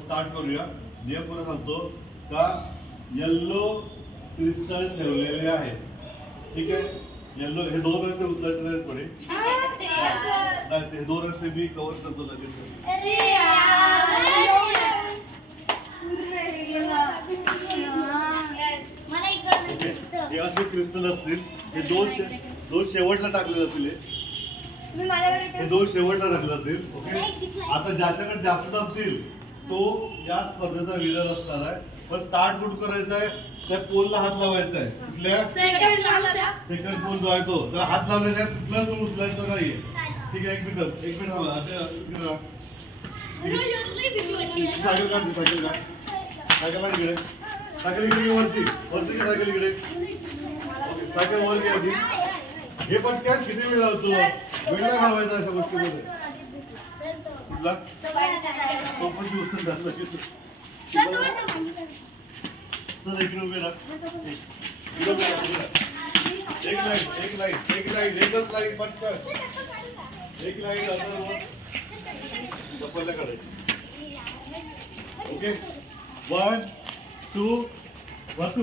Start करूया. नियम पुन्हा सांगतो का येल्लो क्रिस्टल ठेवलेले आहे. ठीक आहे. येल्लो हे दोन रस्ते उचलायचे नाहीत पुढे. ते दोन रस्ते मी कव्हर करतो लगेच. हे असे क्रिस्टल असतील. हे दोन शेवटला टाकले जातील. हे दोन शेवटला टाकले जातील. ओके. आता ज्याच्याकडे जास्त असतील तो या स्पर्धेचा विनर असणार आहे. पण स्टार्ट कुठं करायचा आहे? त्या पोलला हात लावायचा आहे. कुठल्या सेकंड पोल जो आहे तो तर हात लावलेला आहे. कुठला तो उचलायचा नाहीये. ठीक आहे. एक मिनिट थांबा. सायकल काढ. सायकल इकडे. सायकल इकडे वरती सायकल इकडे. सायकल वर घ्यायची. हे पटकन किती वेळ लावतो? वेळ नाही घालवायचा अशा गोष्टीमध्ये. कुठला तो पण उचल झाला की तर इकडे उभे राहा. एक लाईन एकच लाईन पटकन. एक लाईन चप्पल काढायची. ओके. 1 2 वरती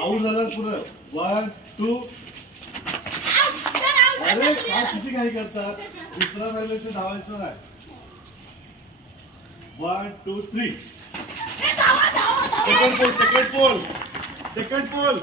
आऊट झाला पुढं. 1 2 अरे काय किती काही करतात. दुसरा राहिलं ते धावायचं नाही. 1 2 3 सेकंड पोल.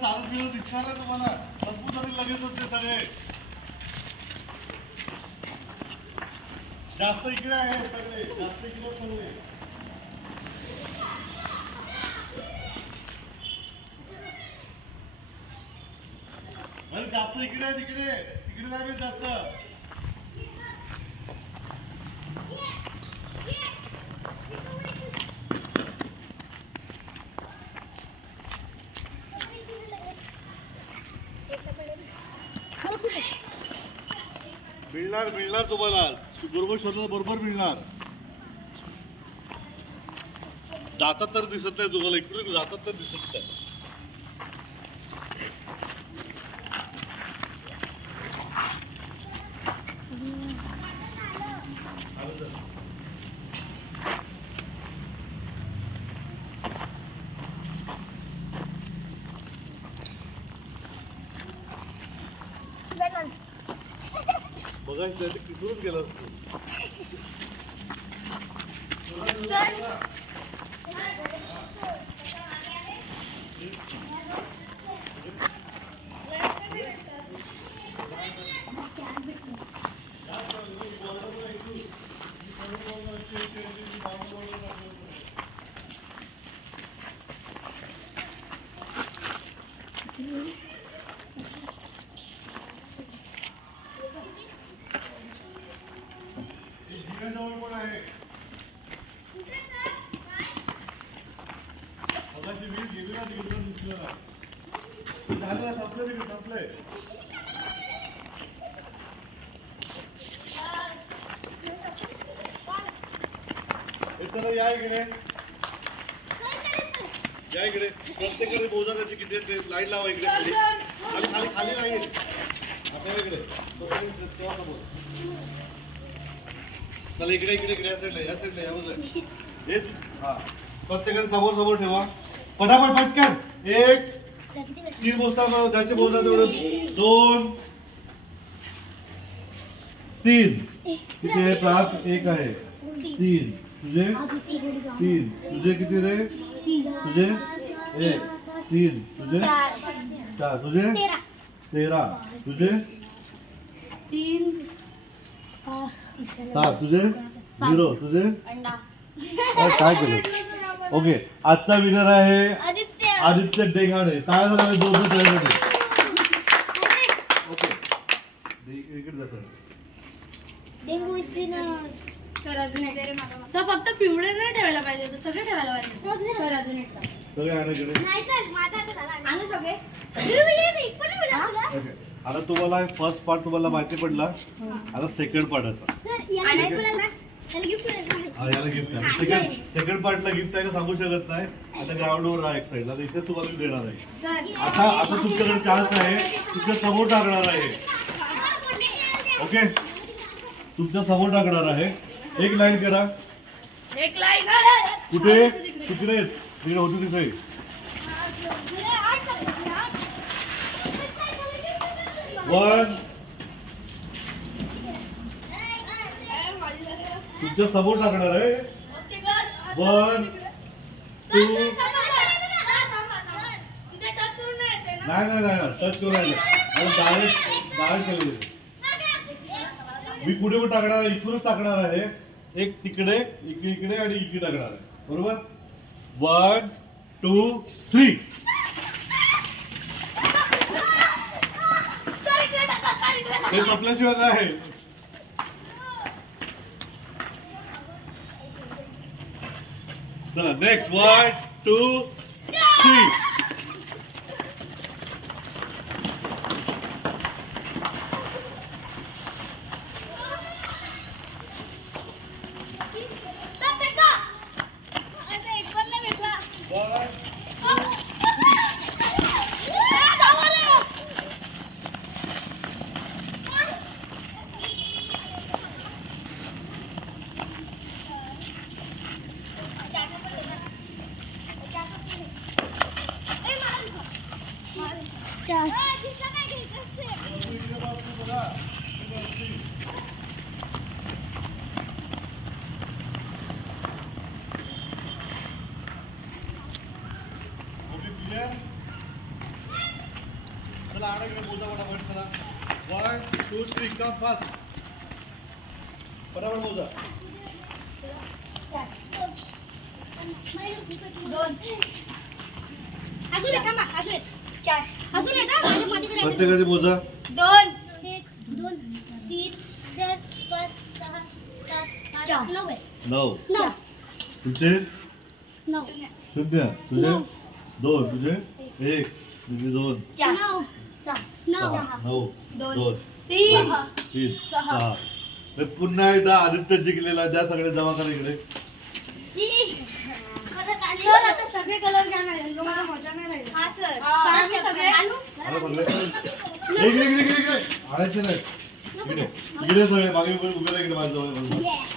चालत फिरत दिसणार आहे तुम्हाला. संपू तरी लगेच होते सगळे. जास्त इकडे आहे सगळे. जास्त इकडे सगळे. जास्त इकडे आहे. तिकडे नाही जास्त. मिळणार तुम्हाला. बरोबर शोधलं बरोबर मिळणार. जातात तर दिसत नाही तुम्हाला. इकडे जातात तर दिसत नाही. बघायचं ते किसूनच गेलं असतं. पण आहे. संपलंय. या इकडे प्रत्येकाने मोजा त्याची किती लाईन लावा. इकडे खाली नाही. आता इकडे चला इकडे या साईडला या बाजूला. हा प्रत्येकाने समोर ठेवा. पटापट पटकन. 1 3 मोजता. त्याचे मोजा तेवढं. 2 3 किती आहे? 5 1 आहे. 3 तुझे 3 तुझे किती रे? तुझे 1 3 तुझे 4 तुझे 13 तुझे 3 7 तुझे 0 तुझे काय केलं? ओके. आजचा विनर आहे आदित्य डेगाडे. काय झालं? दोघं त्यासाठी. ओके. इकडे जा सर. सर अजून एक सर फक्त पिवळे नाही ठेवायला पाहिजे. सगळे ठेवायला पाहिजे. सर अजून एक सगळे आणायचे. नाही सर माझा Okay. आता तुम्हाला फर्स्ट पार्ट तुम्हाला माहिती पडला. आता सेकंड पार्टाचा याला गिफ्ट आहे. सेकंड पार्टला गिफ्ट आहे का सांगू शकत नाही. आता ग्राउंडवर राहा एक साईडला, इथे तुम्हाला देणार आहे. आता तुमच्याकडे चान्स आहे, तुमच्या समोर टाकणार आहे. ओके, तुमच्या समोर टाकणार आहे. एक लाईन करा. एक लाईन कुठे तिकडे तिकडे होती तिथे. वन, तुमच्या समोर टाकणार आहे. 1 2 नाही टच करू नाही. डायरेक्ट केलं. मी कुठे कुठे टाकणार आहे, इथूनच टाकणार आहे. एक तिकडे, इकडे आणि इकडे टाकणार आहे. बरोबर. 1 2 3. हे संपल्याशिवाय नाही. चला नेक्स्ट. 1 2 3. चला आडा इकडे मोजा फटाफट. चला 1 2 3 कम फास्ट. फटाफट मोजा. प्रत्येकाचे मोजा. 2 1 2 3 4 5 6 7 8 9 9. 9 तुझे 9 शून्य. तुझे 2. तुझे 1. तुझे 2. 9 6 9 9 2 3 3 6. पुन्हा एकदा आदित्य जिंकलेला. द्या सगळे जमा करा इकडे. सर आता सगळे कलर घ्या ना, मला मजा नाही राहील. हा सर आम्ही सगळे आता सगळे इकडे आणायचे नाही. इकडे सगळे मागे उभे राहा. इकडे माझ्या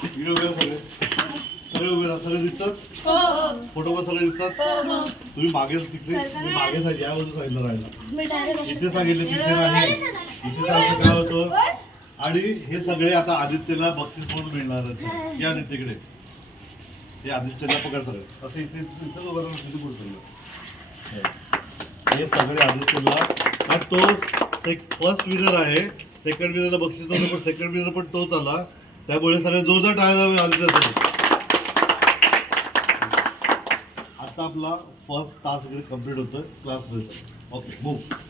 इकडे उभे राहा. सगळे उभे राहा. सगळे दिसतात. हो हो फोटो पण सगळे दिसतात. हो. तुम्ही मागे तिकडे मागे सांग. या बाजू साईडला राहिला. इथे सांगितलं तिथे नाही. इथे सांगितलं काय होतं. आणि हे सगळे आता आदित्यला बक्षीस म्हणून मिळणार. या आदित्यकडे. हे आदित्यला पकड सगळे. असं इथे इथं उभं राहून तिथे पुढे चाललं. हे सगळे आदित्यला. तो फर्स्ट विनर आहे. सेकंड विनरला बक्षीस नव्हतं, पण सेकंड विनर पण तोच आला. त्यामुळे सगळे जोरदार टाळ्या आदित्यसाठी. आता आपला फर्स्ट तास इकडे कम्प्लीट होतोय क्लासमध्ये. Okay move.